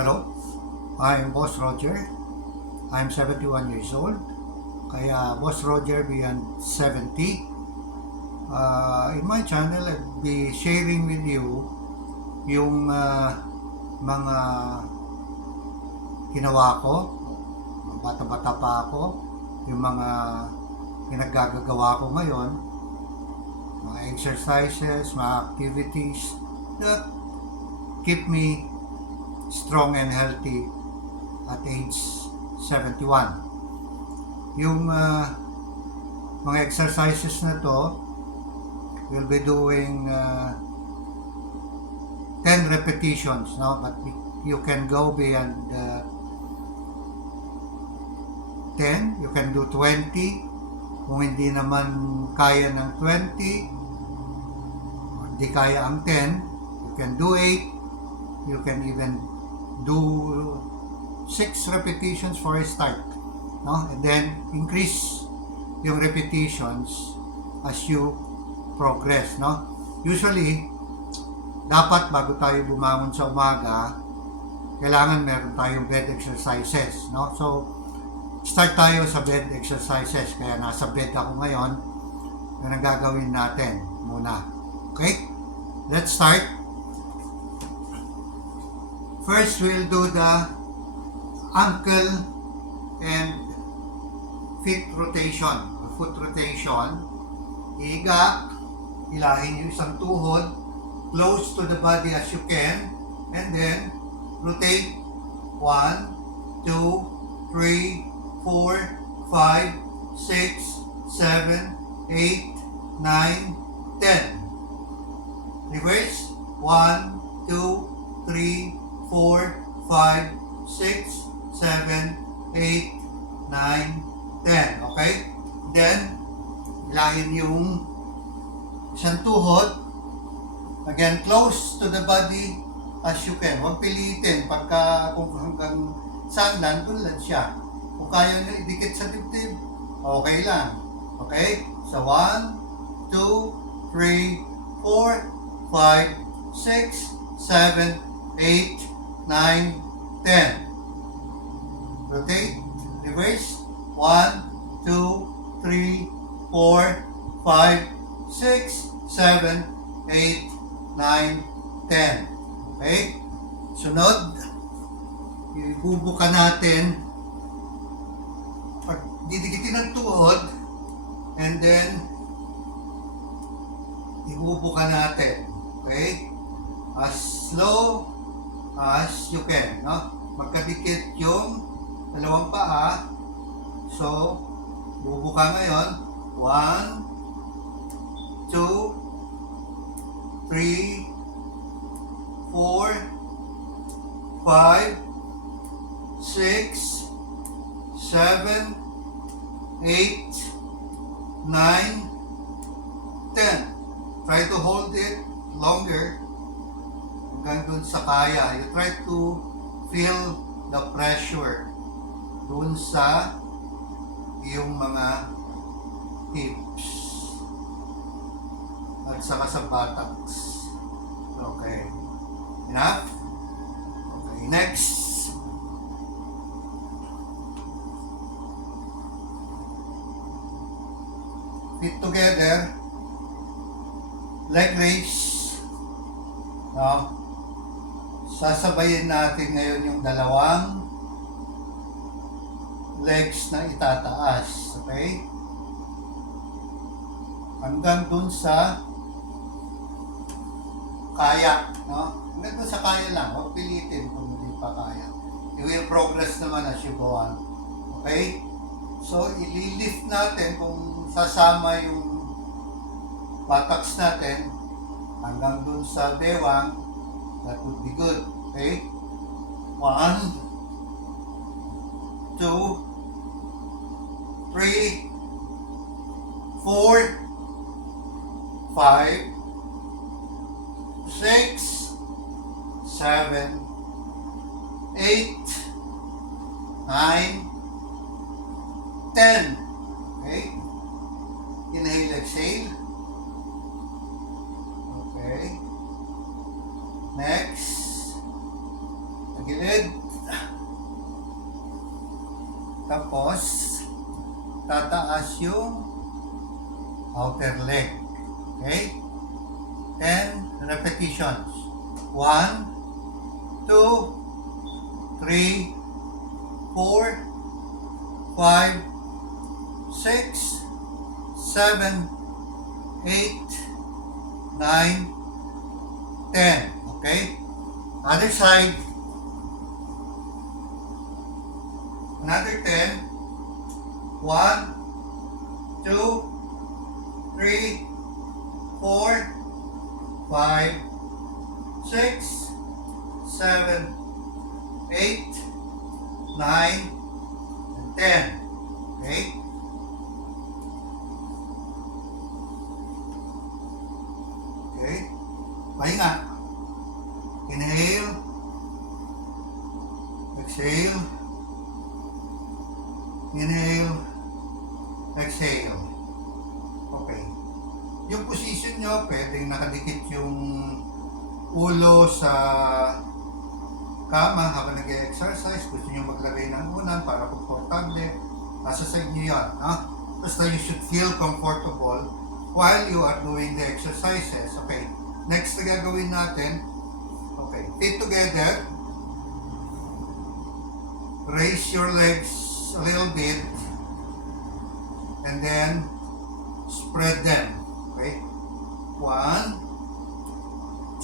Hello, I'm Boss Roger. I'm 71 years old. Kaya Boss Roger beyond 70. In my channel, I'll be sharing with you yung mga ginawa ko. Bata-bata pa ako. Yung mga pinaggagawa ko ngayon. Mga exercises, mga activities that keep me strong and healthy at age 71. Yung mga exercises na to, we'll be doing 10 repetitions, no? But you can go beyond 10, you can do 20. Kung hindi naman kaya ng 20, hindi kaya ang 10, you can do 8, you can even do 6 repetitions for a start, no? And then increase yung repetitions as you progress, no? Usually dapat bago tayo bumangon sa umaga, kailangan meron tayong bed exercises, no? So start tayo sa bed exercises. Kaya nasa bed ako ngayon. Yan ang gagawin natin muna. Okay? Let's start. First, we'll do the ankle and feet rotation. Foot rotation. Higa, ilahin yung isang tuhod close to the body as you can, and then rotate 1, 2, 3, 4, 5, 6, 7, 8, 9, 10. Reverse 1, 2, 3, 4, 5, 6, 7, 8, 9, 10. Okay? Then, ilahin yung isang tuhod. Again, close to the body as you can. Huwag pilitin. Pagka kung hanggang saan lang, doon lang siya. Kung kaya nyo idikit sa dibdib, okay lang. Okay? So, 1, 2, 3, 4, 5, 6, 7, 8, 9, 10. Rotate, reverse. 1, 2, 3, 4, 5, 6, 7, 8, 9, 10. Okay? Sunod, ibubuka natin at didikitin ang tuhod, and then ibubuka natin. Okay? As slow as you can, no? Magkadikit yung dalawang paa. So, bubuka ngayon. 1, 2, 3, 4, 5, 6, 7, 8, 9, 10. Try to hold it longer hanggang dun sa kaya. You try to feel the pressure dun sa iyong mga hips at saka sa buttocks. Okay. Enough? Okay, next. Feet together. Leg raise. No? Sasabayin natin ngayon yung dalawang legs na itataas. Okay? Hanggang dun sa kaya. No? Hanggang dun sa kaya lang. Huwag pilitin kung hindi pa kaya. You will progress naman as you go on. Okay? So, ililift natin kung sasama yung buttocks natin hanggang dun sa bewang. That would be good. Okay? 1, 2, 3, 4, 5, 6, 7, 8, 9, 10. Okay? Inhale, exhale. Okay. Next. Tagilid. outer leg. Okay? 10 repetitions. 1, 2, 3, 4, 5, 6, 7, 8, 9, 10. Okay? Other side. Another 10. 1, 2, 3, 4, 5, 6, 7, 8, 9, and 10. Okay? Okay? Pahinga. Inhale. Exhale. Inhale. Exhale. Okay. Yung position nyo, pwedeng nakadikit yung ulo sa kama habang nag-exercise. Gusto nyo maglagay ng unan para komportable. Nasa sa inyo yan. Basta you should feel comfortable while you are doing the exercises. Okay. Next na gagawin natin. Okay. Feet together. Raise your legs a little bit. And then spread them. Okay. 1,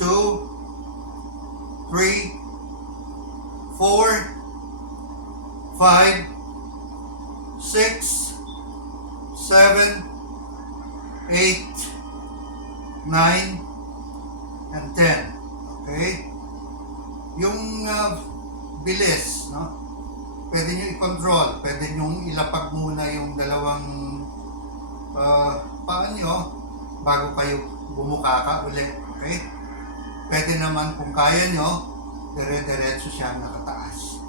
2, 3, 4, 5, 6, 7, 8, 9, and 10. Okay? Yung bilis, no? Pwede nyo i-control. Pwede nyo ilapag muna yung dalawang paa nyo bago kayo bumukaka ulit. Okay? Pwede naman kung kaya nyo, dire-diretso siyang nakataas.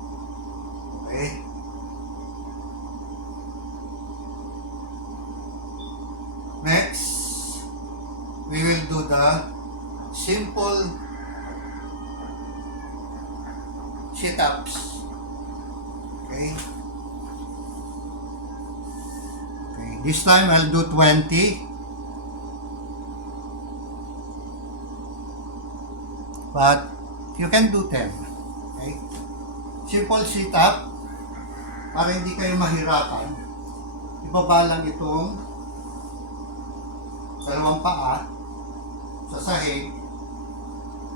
Okay? Next, we will do the simple sit-ups. Okay? Okay, this time I'll do 20. But you can do 10. Okay? Simple sit-up para hindi kayo mahirapan. Ibaba lang itong dalawang paa sa sahig.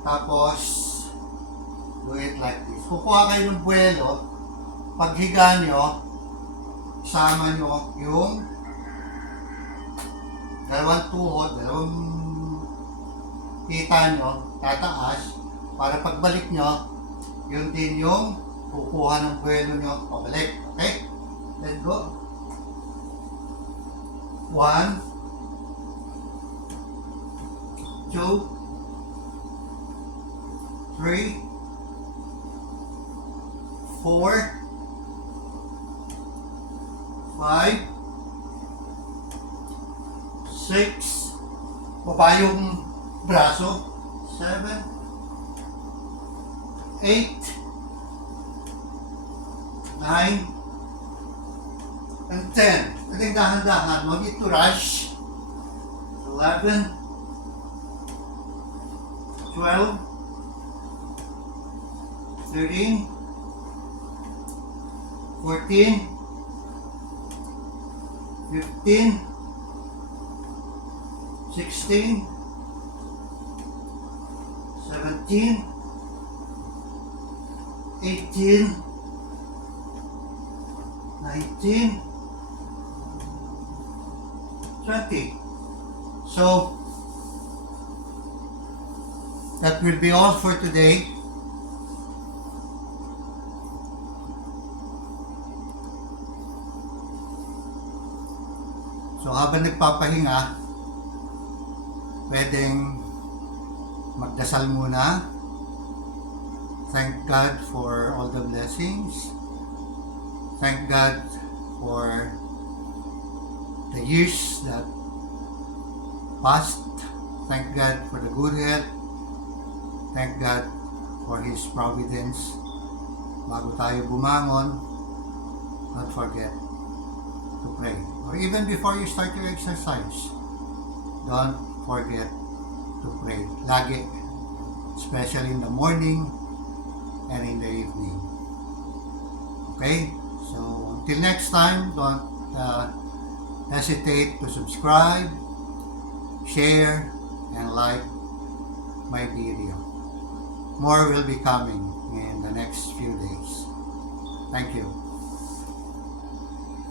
Tapos do it like this. Kukuha kayo ng buwelo. Paghiga nyo, sama nyo yung dalawang tuhod, dalawang kita nyo, tataas, para pagbalik nyo, yun din yung kukuha ng buwelo nyo, pabalik. Okay? Let's go. 1, 2, 3, 4, 5, 6, baba yung braso, 7, 8, 9, and 10. Pwedeng dahan-dahan, no need to rush. 11, 12, 13, 14, 15, 16, 17, 18, 19, 20. So, that will be all for today. So habang nagpapahinga, pwedeng magdasal muna. Thank God for all the blessings. Thank God for the years that passed. Thank God for the good health. Thank God for His providence. Bago tayo bumangon, don't forget to pray. Or even before you start your exercise, don't forget to pray. Lagi. Especially in the morning and in the evening. Okay? So, until next time, don't hesitate to subscribe, share, and like my video. More will be coming in the next few days. Thank you.